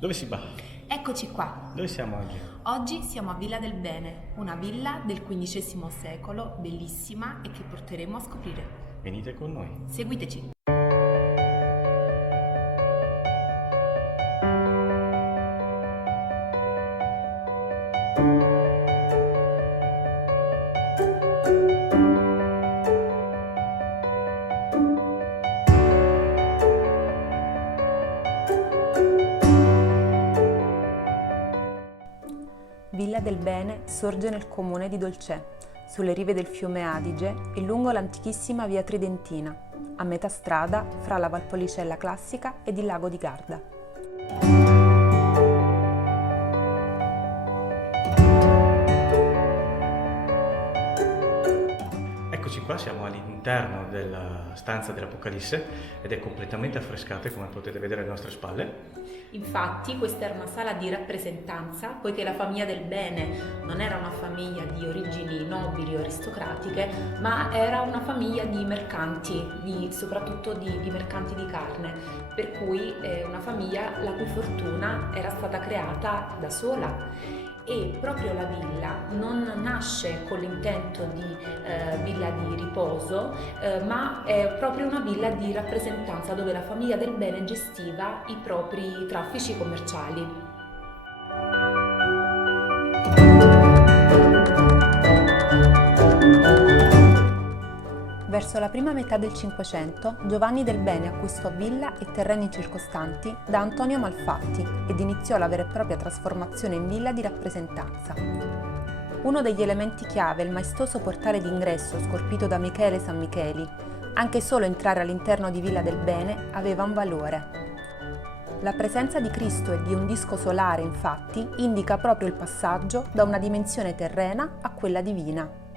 Dove si va? Eccoci qua. Dove siamo oggi? Oggi siamo a Villa del Bene, una villa del XV secolo, bellissima e che porteremo a scoprire. Venite con noi. Seguiteci. Villa del Bene sorge nel comune di Dolcè, sulle rive del fiume Adige e lungo l'antichissima via Tridentina, a metà strada fra la Valpolicella classica ed il lago di Garda. Eccoci qua, siamo all'interno della stanza dell'Apocalisse ed è completamente affrescata, come potete vedere alle nostre spalle. Infatti questa era una sala di rappresentanza, poiché la famiglia del Bene non era una famiglia di origini nobili o aristocratiche, ma era una famiglia di mercanti, soprattutto di mercanti di carne, per cui una famiglia la cui fortuna era stata creata da sola. E proprio la villa non nasce con l'intento di villa di riposo, ma è proprio una villa di rappresentanza dove la famiglia del Bene gestiva i propri traffici commerciali. Verso la prima metà del Cinquecento, Giovanni del Bene acquistò villa e terreni circostanti da Antonio Malfatti ed iniziò la vera e propria trasformazione in villa di rappresentanza. Uno degli elementi chiave è il maestoso portale d'ingresso scolpito da Michele San Micheli. Anche solo entrare all'interno di Villa del Bene aveva un valore. La presenza di Cristo e di un disco solare, infatti, indica proprio il passaggio da una dimensione terrena a quella divina.